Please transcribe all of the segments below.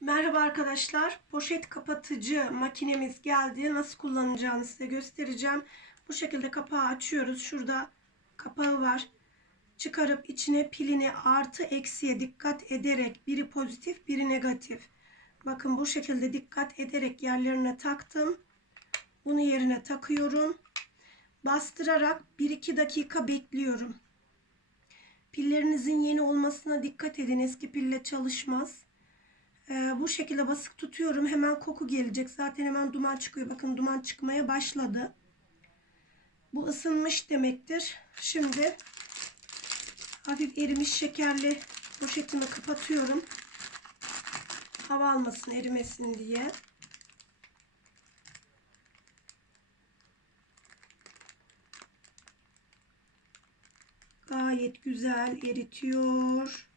Merhaba arkadaşlar. Poşet kapatıcı makinemiz geldi. Nasıl kullanacağını size göstereceğim. Bu şekilde kapağı açıyoruz. Şurada kapağı var. Çıkarıp içine pilini artı eksiye dikkat ederek biri pozitif biri negatif. Bakın bu şekilde dikkat ederek yerlerine taktım. Bunu yerine takıyorum. Bastırarak 1-2 dakika bekliyorum. Pillerinizin yeni olmasına dikkat edin. Eski pille çalışmaz. Ee, bu şekilde basık tutuyorum. Hemen koku gelecek. Zaten hemen duman çıkıyor. Bakın duman çıkmaya başladı. Bu ısınmış demektir. Şimdi hafif erimiş şekerli poşetimi kapatıyorum. Hava almasın, erimesin diye. Gayet güzel eritiyor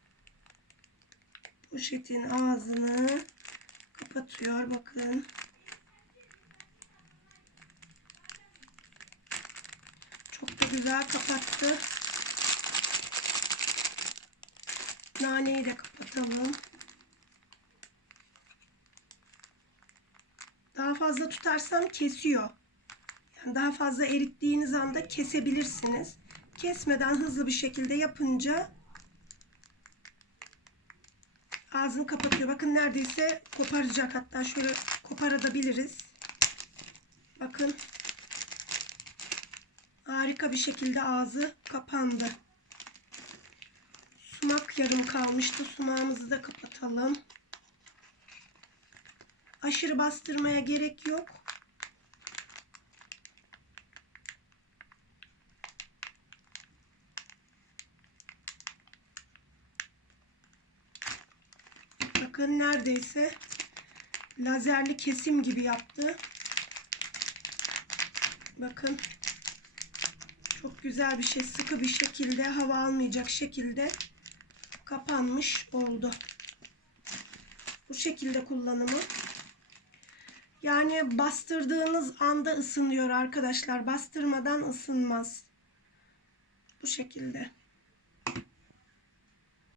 poşetin ağzını kapatıyor. Bakın. Çok da güzel kapattı. Naneyi de kapatalım. Daha fazla tutarsam kesiyor. Yani daha fazla erittiğiniz anda kesebilirsiniz. Kesmeden hızlı bir şekilde yapınca ağzını kapatıyor. Bakın neredeyse koparacak. Hatta şöyle koparabiliriz. Bakın. Harika bir şekilde ağzı kapandı. Sumak yarım kalmıştı. Sumağımızı da kapatalım. Aşırı bastırmaya gerek yok. Bakın neredeyse lazerli kesim gibi yaptı. Bakın çok güzel bir şey sıkı bir şekilde hava almayacak şekilde kapanmış oldu. Bu şekilde kullanımı. Yani bastırdığınız anda ısınıyor arkadaşlar. Bastırmadan ısınmaz. Bu şekilde.